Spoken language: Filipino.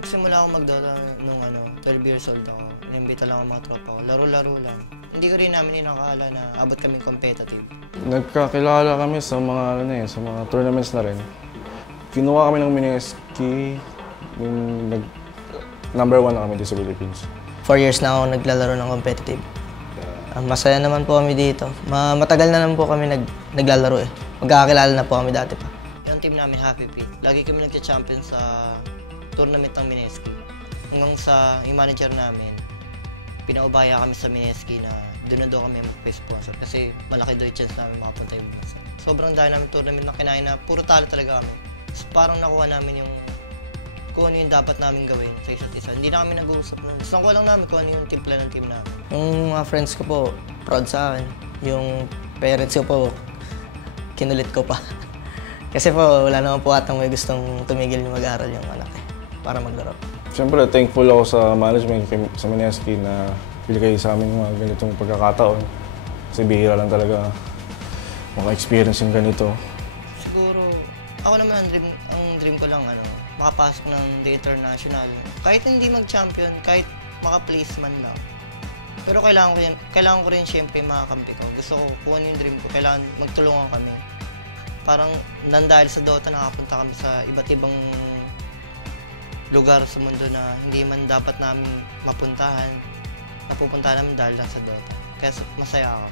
Nagsimula akong mag-Dota nung 12 years old ako. Inimbita lang ang mga tropa ko. Laro-laro lang. Hindi ko rin namin inakala na abot kami competitive. Nagkakilala kami sa mga sa mga tournaments na rin. Kinuha kami ng Mineski, yung number 1 na kami dito sa Philippines. 4 years na ako naglalaro ng competitive. Masaya naman po kami dito. Matagal na naman po kami naglalaro eh. Magkakakilala na po kami dati pa. Yung team namin, Happy Feet, lagi kami nagcha-champion sa tournament ng Mineski. Hanggang sa yung manager namin, pinaubaya kami sa Mineski na doon na daw kami mag-sponsor kasi malaki daw yung chance namin makapunta yung bansa. Sobrang dahil namin tournament na kinain na puro talo talaga kami. So, parang nakuha namin yung kung ano yung dapat namin gawin sa isa't isa. Hindi na kami nag-uusap nun. Gusto ko lang namin kung ano yung timpla ng team namin. Yung mga friends ko po, proud sa akin. Yung parents ko po, kinulit ko pa. Kasi po, wala naman po atang may gustong tumigil yung mag-aaral yung anak eh, para maglaro. Siyempre, thankful ako sa management, sa Mineski na binigay sa amin mga ganitong pagkakataon. Kasi bihira lang talaga maka-experience yung ganito. Siguro, ako naman ang dream ko lang makapasok ng The International. Kahit hindi mag-champion, kahit maka-place man lang. Pero kailangan ko rin siyempre makakampi ko. Gusto ko, kung ano yung dream ko, kailangan magtulungan kami. Parang dahil sa Dota, nakapunta kami sa iba't ibang lugar sa mundo na hindi man dapat namin mapuntahan. Napupuntahan namin dahil lang sa Dota. Kaya masaya ako.